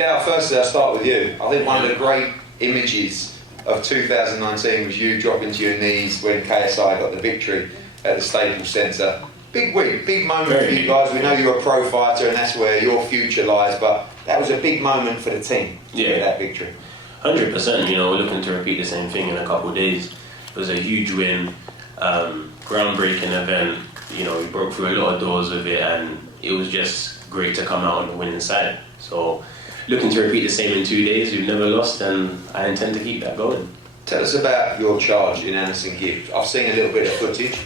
Vidal, firstly, I'll start with you. I think one of the great images of 2019 was you dropping to your knees when KSI got the victory at the Staples Centre. Big week, big moment for you guys. We know you're a pro fighter and that's where your future lies, but that was a big moment for the team to get that victory. 100%, you know, we're looking to repeat the same thing in a couple of days. It was a huge win, groundbreaking event. You know, we broke through a lot of doors with it, and it was just great to come out on the winning side. So, looking to repeat the same in 2 days. We've never lost, and I intend to keep that going. Tell us about your charge in ANESON GIB. I've seen a little bit of footage.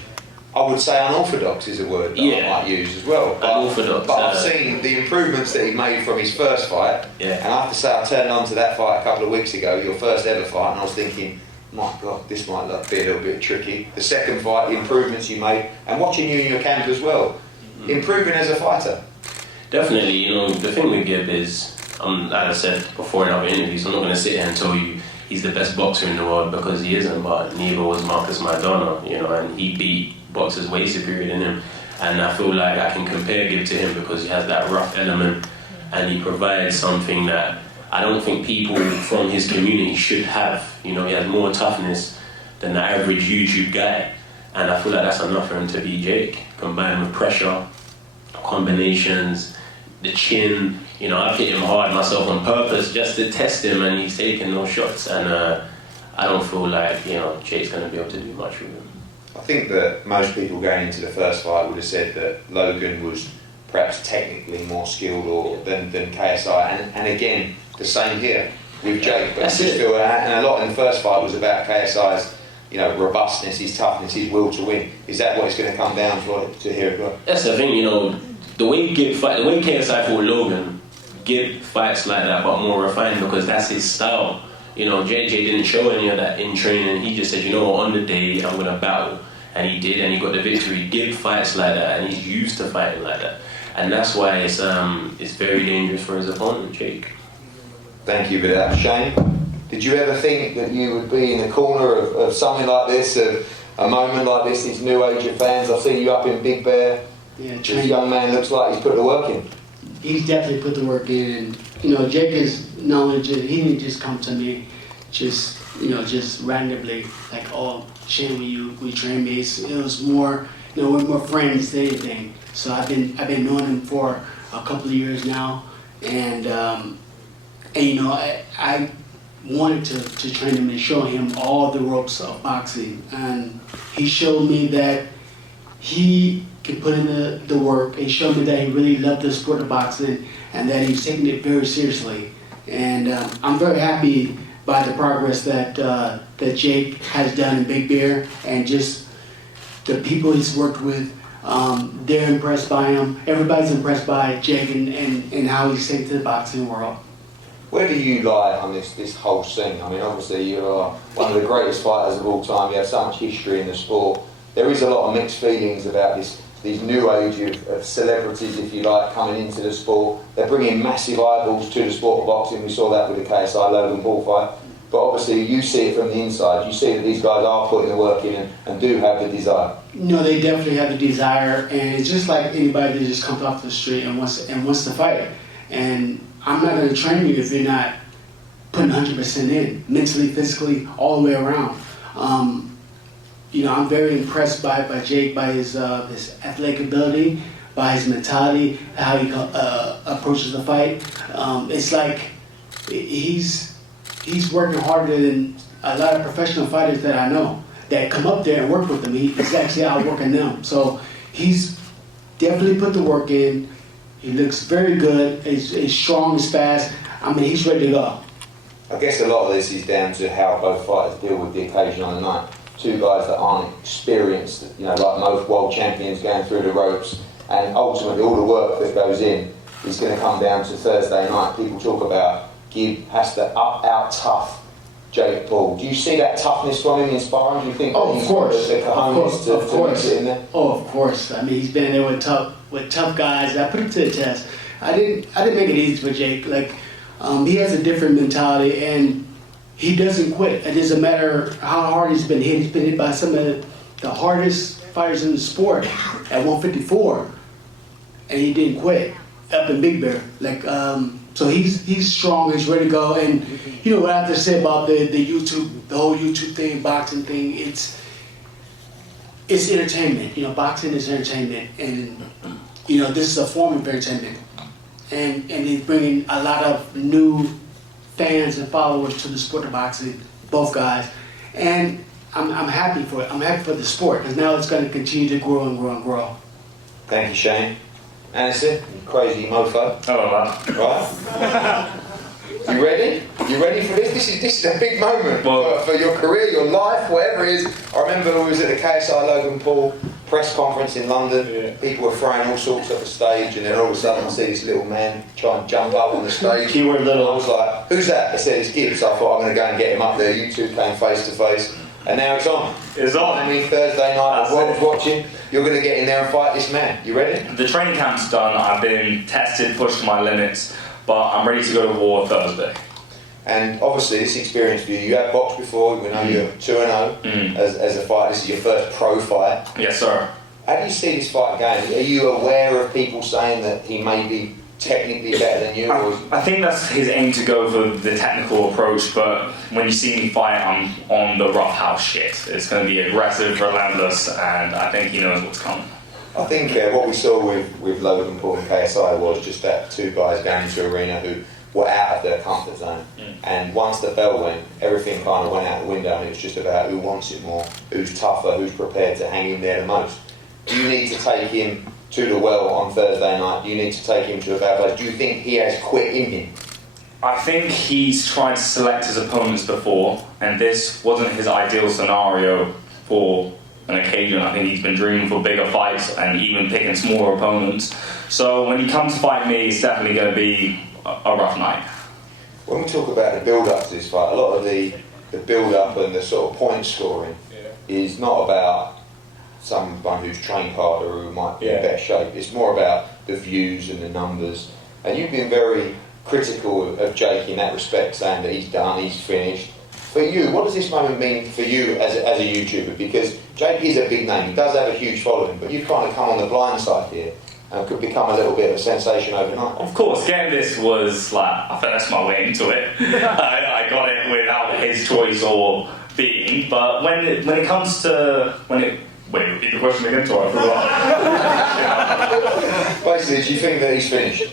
I would say unorthodox is a word that I might use as well. Unorthodox. But I've seen the improvements that he made from his first fight. Yeah. And I have to say, I turned on to that fight a couple of weeks ago, your first ever fight, and I was thinking, my God, this might be a little bit tricky. The second fight, the improvements you made, and watching you in your camp as well, improving as a fighter. Definitely, you know, the thing with Gib is, like I said before in other interviews, I'm not going to sit here and tell you he's the best boxer in the world, because he isn't, but neither was Marcus Maidana, you know, and he beat boxers way superior than him. And I feel like I can compare Gib to him because he has that rough element, and he provides something that I don't think people from his community should have. You know, he has more toughness than the average YouTube guy, and I feel like that's enough for him to be Jake, combined with pressure, combinations, the chin. You know, I've hit him hard myself on purpose just to test him, and he's taking no shots, and I don't feel like, you know, Jake's going to be able to do much with him. I think that most people going into the first fight would have said that Logan was perhaps technically more skilled than KSI, and again, the same here with Jake. But and a lot in the first fight was about KSI's, you know, robustness, his toughness, his will to win. Is that what it's going to come down to here as well? That's the thing, you know, the way KSI fought Logan, Gib fights like that, but more refined, because that's his style. You know, JJ didn't show any of that in training. He just said, you know what, on the day I'm going to battle. And he did, and he got the victory. Gib fights like that, and he's used to fighting like that. And that's why it's very dangerous for his opponent, Jake. Thank you for that. Shane, did you ever think that you would be in the corner of something like this, of a moment like this, these new age of fans? I've seen you up in Big Bear. Yeah, this young man looks like he's put the work in. He's definitely put the work in, and you know, Jake is knowledge. He didn't just come to me, just randomly, like, oh, Shane, will you train me? It was more, you know, we're more friends than anything. So I've been knowing him for a couple of years now, and you know, I wanted to train him and show him all the ropes of boxing, and he showed me that he could put in the work. He showed me that he really loved the sport of boxing and that he's taking it very seriously. And I'm very happy by the progress that Jake has done in Big Bear, and just the people he's worked with. They're impressed by him. Everybody's impressed by Jake and how he's taken to the boxing world. Where do you lie on this whole scene? I mean, obviously you are one of the greatest fighters of all time. You have so much history in the sport. There is a lot of mixed feelings about these new age of celebrities, if you like, coming into the sport. They're bringing massive eyeballs to the sport of boxing. We saw that with the KSI Logan Paul fight. But obviously you see it from the inside. You see that these guys are putting the work in and do have the desire. No, they definitely have the desire, and it's just like anybody that just comes off the street and wants to fight. And I'm not going to train you if you're not putting 100% in, mentally, physically, all the way around. You know, I'm very impressed by Jake, by his athletic ability, by his mentality, how he approaches the fight. It's like he's working harder than a lot of professional fighters that I know that come up there and work with him. He's actually outworking them. So he's definitely put the work in. He looks very good. He's strong, he's fast. I mean, he's ready to go. I guess a lot of this is down to how both fighters deal with the occasion on the night. Two guys that aren't experienced, you know, like most world champions going through the ropes, and ultimately all the work that goes in is going to come down to Thursday night. People talk about Gib has to out tough Jake Paul. Do you see that toughness from him inspiring? Do you think of course, the cojones to sit in there? Oh, of course. I mean, he's been there with tough guys. I put him to the test. I didn't make it easy for Jake. Like, he has a different mentality, and he doesn't quit. It doesn't matter how hard he's been hit. He's been hit by some of the hardest fighters in the sport at 154, and he didn't quit up in Big Bear. Like, So he's strong. He's ready to go. And you know what I have to say about the YouTube, the whole YouTube thing, boxing thing. It's entertainment. You know, boxing is entertainment, and you know this is a form of entertainment. And he's bringing a lot of new fans and followers to the sport of boxing. Both guys, and I'm happy for it. I'm happy for the sport because now it's going to continue to grow and grow and grow. Thank you, Shane. ANESON, crazy mofo. Hello, man. Right? You ready? You ready for this? This is a big moment for your career, your life, whatever it is. I remember we was at the KSI Logan Paul press conference in London. Yeah. People were throwing all sorts at the stage, and then all of a sudden I see this little man try and jump up on the stage. Keyword little. I was like, who's that? They said it's Gibbs. So I thought I'm going to go and get him up there. You two came face to face, and now it's on. It's on. I mean, Thursday night, the world's watching. You're going to get in there and fight this man. You ready? The training camp's done. I've been tested, pushed to my limits, but I'm ready to go to war Thursday. And obviously, this experience for you, you have boxed before. We know you're 2-0 as a fighter. This is your first pro fight. Yes, sir. How do you see this fight going? Are you aware of people saying that he may be technically better than you? Or I think that's his aim to go for the technical approach, but when you see me fight, I'm on the rough house shit. It's going to be aggressive, relentless, and I think he knows what's coming. I think what we saw with Logan Paul and KSI was just that two guys going into an arena who were out of their comfort zone. And once the bell went, everything kind of went out the window, and it was just about who wants it more, who's tougher, who's prepared to hang in there the most. Do you need to take him to the well on Thursday night? Do you need to take him to a bad place? Do you think he has quit in him? I think he's tried to select his opponents before, and this wasn't his ideal scenario for an occasion. I think he's been dreaming for bigger fights and even picking smaller opponents. So when he comes to fight me, it's definitely going to be a rough night. When we talk about the build-up to this fight, a lot of the build-up and the sort of point scoring is not about someone who's trained harder or who might be in better shape. It's more about the views and the numbers. And you've been very critical of Jake in that respect, saying that he's done, he's finished. For you, what does this moment mean for you as a YouTuber? Because Jake is a big name, he does have a huge following, but you've kind of come on the blind side here and could become a little bit of a sensation overnight. Of course, getting this was like, I finessed my way into it. I got it without his choice or being, but when it comes to, wait, repeat the question again, sorry, I forgot. Basically, do you think that he's finished?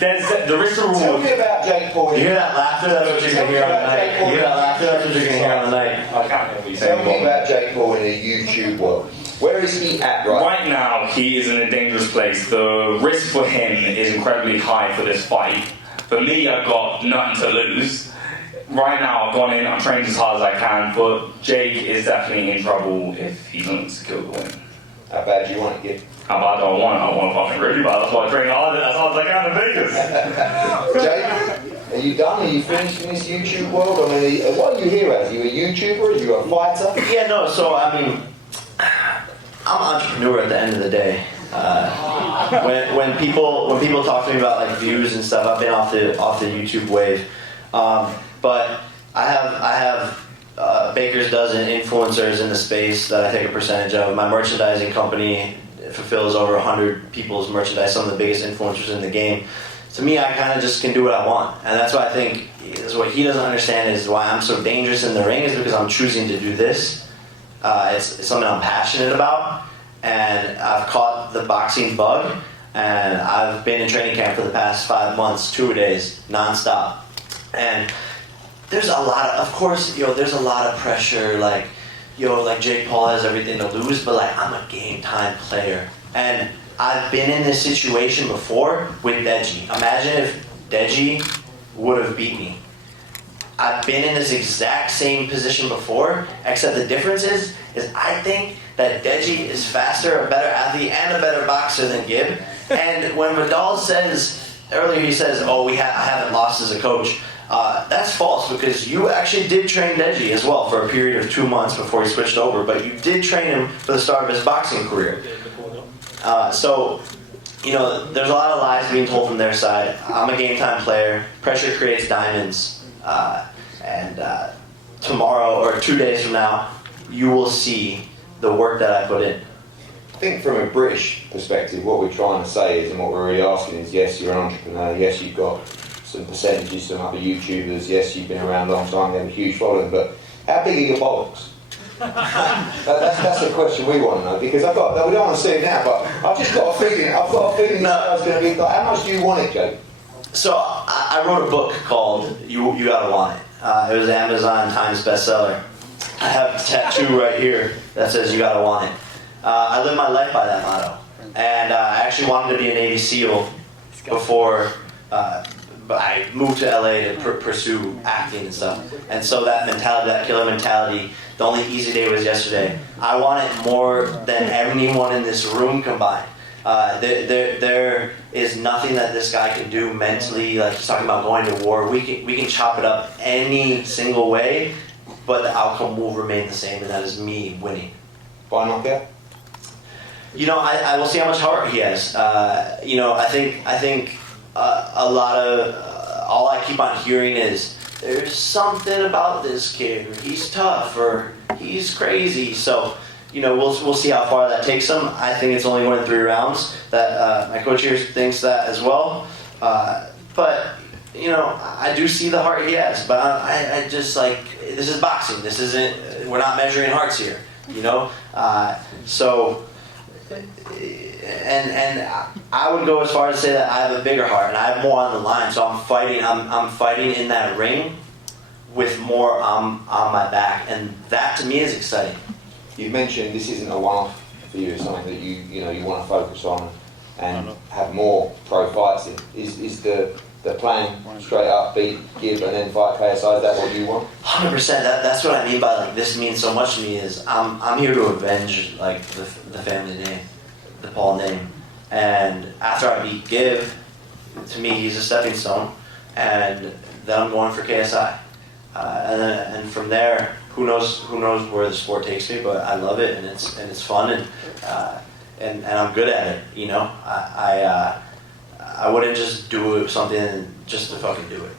There is a rule. Tell me about Jake Paul. You hear that laughter? That's what you're going to hear on the night. You hear that laughter? That's what you're going to hear on the night. I can't hear what you're Tell saying. me about Jake Paul in the YouTube world. Where is he at Right now, he is in a dangerous place. The risk for him is incredibly high for this fight. For me, I've got nothing to lose. Right now, I've gone in, I'm trained as hard as I can, but Jake is definitely in trouble if he doesn't secure the win. How bad do you want it, Gib? How bad do I want it? I want fucking really bad. That's why I train hard as I can in Vegas. Jake, are you done? Are you finished in this YouTube world? I mean, what are you here as? Are you a YouTuber? Are you a fighter? Yeah, no, so I mean, I'm an entrepreneur at the end of the day. When people talk to me about like views and stuff, I've been off the YouTube wave. But I have Baker's dozen influencers in the space that I take a percentage of. My merchandising company fulfills over 100 people's merchandise, some of the biggest influencers in the game. To me, I kind of just can do what I want. And that's why I think, is what he doesn't understand is why I'm so dangerous in the ring is because I'm choosing to do this. It's something I'm passionate about. And I've caught the boxing bug. And I've been in training camp for the past 5 months, 2 days, nonstop. And there's a lot of course, there's a lot of pressure, like Jake Paul has everything to lose, but like I'm a game time player. And I've been in this situation before with Deji. Imagine if Deji would have beat me. I've been in this exact same position before, except the difference is I think that Deji is faster, a better athlete, and a better boxer than Gib. And when Vidal says, earlier he says, I haven't lost as a coach. That's false because you actually did train Deji as well for a period of 2 months before he switched over, but you did train him for the start of his boxing career. So, there's a lot of lies being told from their side. I'm a game time player. Pressure creates diamonds. And tomorrow or 2 days from now, you will see the work that I put in. think from a British perspective, what we're trying to say is, and what we're really asking is, yes, you're an entrepreneur, yes, you've got some percentages, some other YouTubers, yes, you've been around a long time, you have a huge following, but how big are your bollocks? That's the question we want to know, because we don't want to see it now, but I've just got a feeling, that it's going to be, like, how much do you want it, Jake? So I wrote a book called You Gotta Want It. It was an Amazon Times bestseller. I have a tattoo right here that says You Gotta Want It. I live my life by that motto. And I actually wanted to be a Navy SEAL before I moved to LA to pursue acting and stuff. And so that mentality, that killer mentality, the only easy day was yesterday. I want it more than anyone in this room combined. There is nothing that this guy can do mentally. Like he's talking about going to war. We can chop it up any single way, but the outcome will remain the same, and that is me winning. By knockout? You know, I will see how much heart he has. You know, I think a lot of all I keep on hearing is there's something about this kid, or he's tough, or he's crazy. So, you know, we'll see how far that takes him. I think it's only 1 in 3 rounds. That my coach here thinks that as well. But you know, I do see the heart he has. But I just like, this is boxing. This isn't. We're not measuring hearts here. You know. So. And I would go as far as to say that I have a bigger heart and I have more on the line. So I'm fighting in that ring with more on my back, and that to me is exciting. You've mentioned this isn't a one-off for you. It's something that you want to focus on and have more pro fights in. Is the plan straight up beat Gib and then fight KSI? Is that what you want? 100%. That's what I mean by like this means so much to me. Is I'm here to avenge like the family name, the Paul name, and after I beat Gib, to me he's a stepping stone, and then I'm going for KSI, and from there, who knows where the sport takes me, but I love it and it's fun and I'm good at it. You know, I wouldn't just do something just to fucking do it.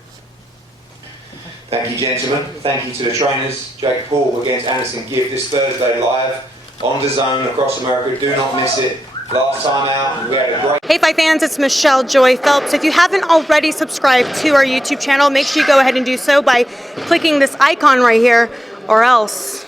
Thank you, gentlemen. Thank you to the trainers. Jake Paul against ANESON GIB this Thursday live on the Zone across America. Do not miss it. Last time out, we had a great... Hey Fight fans, it's Michelle Joy Phelps. If you haven't already subscribed to our YouTube channel, make sure you go ahead and do so by clicking this icon right here, or else